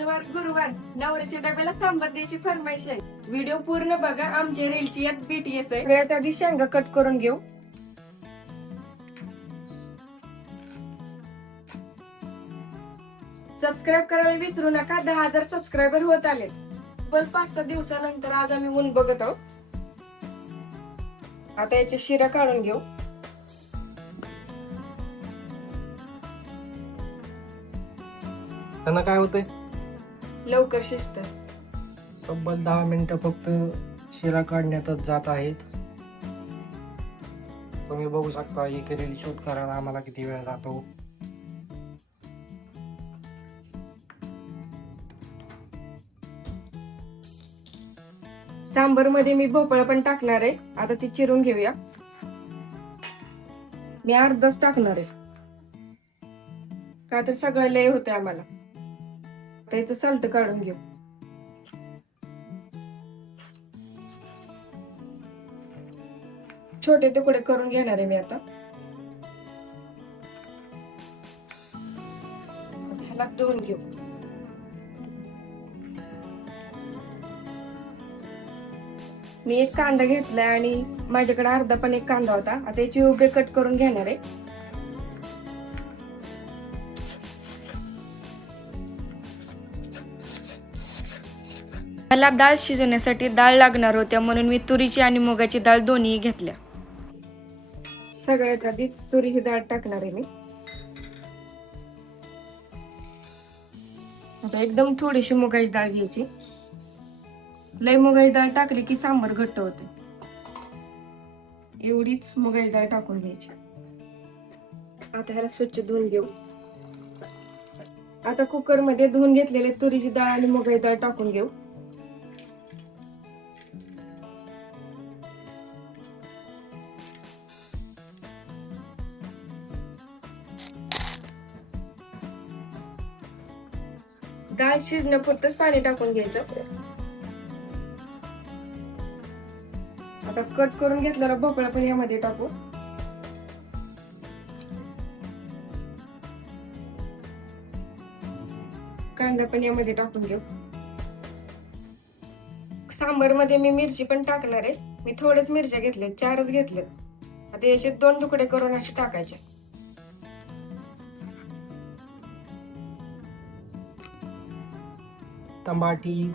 बुधवार गुरुवार नवरीच्या डब्याला सांबार द्यायची फरमाईश आहे. व्हिडिओ पूर्ण बघा. आमच्या रीलची यात BTS आहे. सगळ्यात आधी शेंगा कट करून घेऊ. सबस्क्राईब करायला विसरू नका. 10,000 सबस्क्रायबर होत आलेत. पण 5-6 दिवसानंतर आज आम्ही ऊन बघत आहोत. आता याच्या शिरा काढून घेऊ. त्यांना काय होतंय, लवकर शिजत. तब्बल 10 मिनिटं फक्त शिरा काढण्यातच जात आहेत. तुम्ही बघू शकता एक रील शूट करायला आम्हाला किती वेळ जातो. सांबर मध्ये मी भोपळा पण टाकणार आहे. आता ती चिरून घेऊया. मी अर्धाच टाकणार आहे, का तर सगळं लय होते आम्हाला. त्याचं साल्ट काढून घेऊ. छोटे तुकडे करून घेणार आहे मी आता. ह्याला धुवून घेऊ. मी एक कांदा घेतलाय आणि माझ्याकडे अर्धा पण एक कांदा होता. आता याची उभे कट करून घेणार आहे. मला डाळ शिजवण्यासाठी डाळ लागणार होत्या म्हणून मी तुरीची आणि मुगाची डाळ दोन्ही घेतल्या. सगळ्यात आधी तुरीची डाळ टाकणार आहे मी. आता एकदम थोडीशी मुगाची डाळ घ्यायची. लय मुगाची डाळ टाकली की सांबार घट्ट होते. एवढीच मुगाची डाळ टाकून घ्यायची. आता ह्याला स्वच्छ धुवून घेऊ. आता कुकर मध्ये धुवून घेतलेले तुरीची डाळ आणि मुगाची डाळ टाकून घेऊ. डाळ शिजण्यापुरतच पाणी टाकून घ्यायचं. आता कट करून घेतलेला भोपळा पण यामध्ये टाकू. कांदा पण यामध्ये टाकून घेऊ. सांबार मध्ये मी मिरची पण टाकणार आहे. मी थोडेच मिरच्या घेतल्या, 4च घेतल्यात. आता याचे 2 तुकडे करून असे टाकायचे. तंबाटी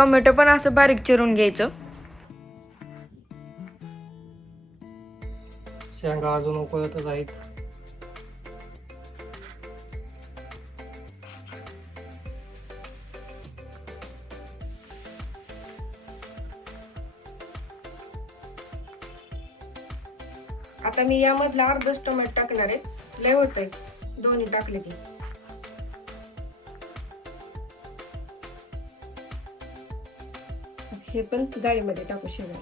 टोमॅटो पण असं बारीक चिरून घ्यायचं. शेंगा अजून उकळतच आहेत. आता मी यामधला अर्धाच टोमॅटो टाकणार आहे. लय होतंय दोन्ही टाकले की. हे पण डाळीमध्ये टाकू शिरा.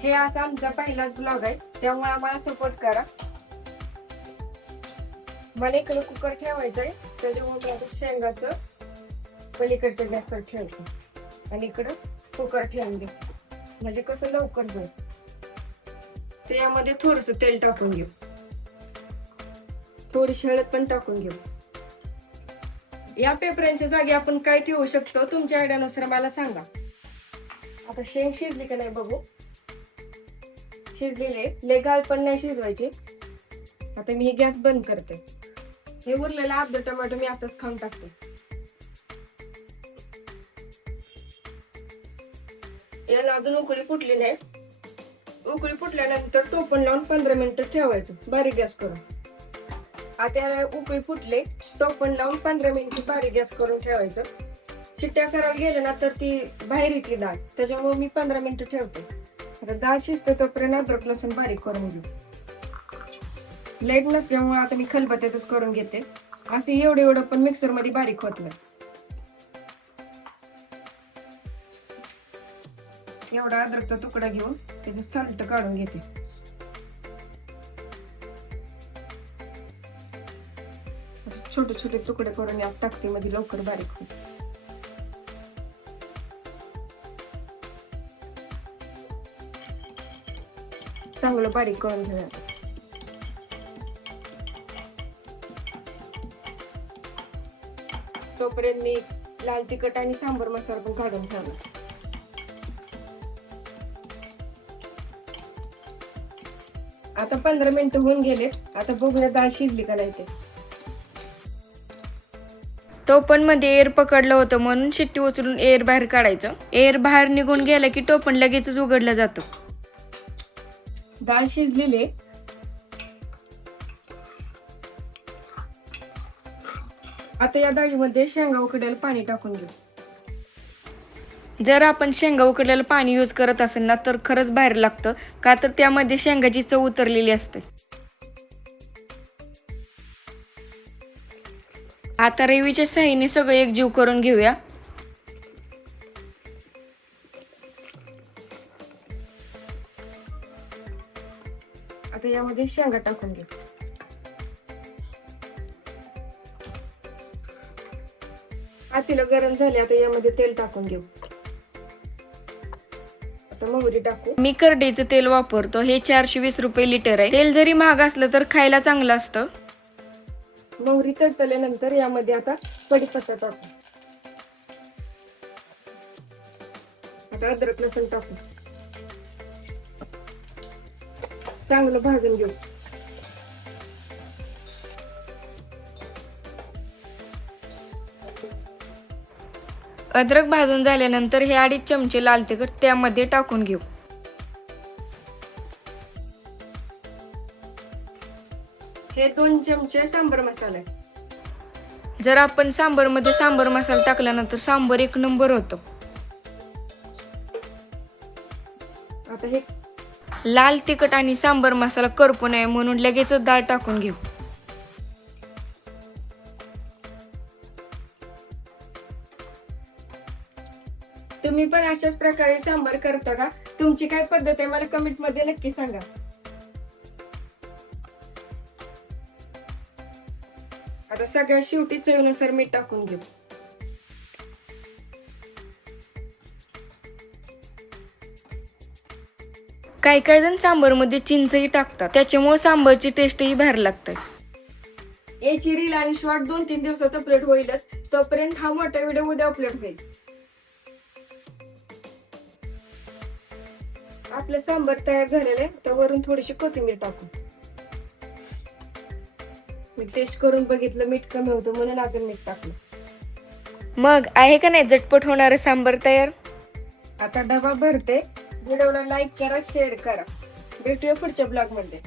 हे असा आमचा पहिलाच ब्लॉग आहे, त्यामुळे आम्हाला सपोर्ट करा. मला इकडे कुकर ठेवायचंय, त्याच्यामुळे आता शेंगाचं पलीकडच्या गॅसवर ठेवायचं आणि इकडं कुकर ठेवून घे, म्हणजे कसं लवकर होईल. ते यामध्ये थोडस तेल टाकून घेऊ. थोडीशी हळद पण टाकून घेऊ. या पेपरांच्या जागी आपण काय ठेवू शकतो, तुमच्या आयडियानुसार मला सांगा. आता शेंग शिजली का नाही बघू. शिजलेले, लय गाळ पण नाही शिजवायची. आता मी हे गॅस बंद करते. हे उरलेला अर्धा टोमॅटो मी आताच खाऊन टाकते. याला अजून उकळी फुटली नाही. उकळी फुटल्यानंतर टोपण लावून 15 मिनिटं ठेवायचं बारीक गॅस करून. आता याला उकळी फुटले, टोपण लावून 15 मिनिटं बारीक गॅस करून ठेवायचं. चिट्ट्या करायला गेलं ना तर ती बाहेर येते डाळ, त्याच्यामुळे मी 15 मिनिटं ठेवते. आता डाळ शिजते तोपर्यंत अद्रक लसूण बारीक करून घेऊ. लाईट नसल्यामुळे आता मी खलबत्त्यातच करून घेते. असे एवढं पण मिक्सर मध्ये बारीक होत नाही. एवढा अद्रकचा तुकडा घेऊन त्याचे साल्ट काढून घेते. छोटे छोटे तुकडे करून यात टाकते, मध्ये लवकर बारीक होते. चांगलं बारीक करून घेऊया. तोपर्यंत मी लाल तिखट आणि सांबर मसाला पण काढून ठेवला. आता 15 मिनिटं होऊन गेले. आता बघूया डाळ शिजली का नाही ते. टोपण मध्ये एअर पकडलं होतं म्हणून शिट्टी उचलून एअर बाहेर काढायचं. एअर बाहेर निघून गेलं की टोपण लगेचच उघडलं जातं. डाळ शिजलेली आहे. आता या डाळीमध्ये शेंगा उकडायला पाणी टाकून घेऊ. जर आपण शेंगा उकडलेलं पाणी यूज करत असेल ना तर खरंच बाहेर लागतं, का तर त्यामध्ये शेंगाची चव उतरलेली असते. आता रवीच्या साहाय्याने सगळं एकजीव करून घेऊया. आता यामध्ये शेंगा टाकून घेऊ. पातेलं गरम झाले. आता यामध्ये तेल टाकून घेऊ. आता मोहरी टाकू. मी करडईचं तेल वापरतो. हे 420 रुपये लिटर आहे. तेल जरी महाग असलं तर खायला चांगलं असतं. मोहरी तडतल्यानंतर यामध्ये आता कढीपत्ता टाकू. आता अद्रक लसूण टाकू. चांगलं भाजून घेऊ. अद्रक भाजून झाल्यानंतर हे 2.5 चमचे लाल तिखट त्यामध्ये टाकून घेऊ. हे 2 चमचे सांबर मसाला आहे. जर आपण सांबरमध्ये सांबर मसाला टाकल्यानंतर सांबर एक नंबर होतं. आता हे लाल तिखट आणि सांबर मसाला करपू नये म्हणून लगेचच डाळ टाकून घेऊ. तुम्ही पण अशाच प्रकारे सांबार करता का? तुमची काय पद्धत आहे मला कमेंट मध्ये नक्की सांगा. आता सगळ्यात शेवटी चवीनुसार मीठ टाकून घेऊ. काही जण सांबरमध्ये चिंचही टाकतात, त्याच्यामुळे सांबरची टेस्टही बाहेर लागते. याची रील आणि शॉर्ट 2-3 दिवसात अपलोड होईलच. तोपर्यंत हा मोठा व्हिडिओ उद्या अपलोड होईल. आपलं सांबर तयार झालेलं आहे. तर वरून थोडीशी कोथिंबीर टाकू. मी टेस्ट करून बघितलं मीठ कमी होतं म्हणून अजून मीठ टाकलं. मग आहे का नाही झटपट होणारं सांबर तयार. आता डबा भरते. व्हिडिओला लाईक करा, शेअर करा. भेटूया पुढच्या ब्लॉग मध्ये.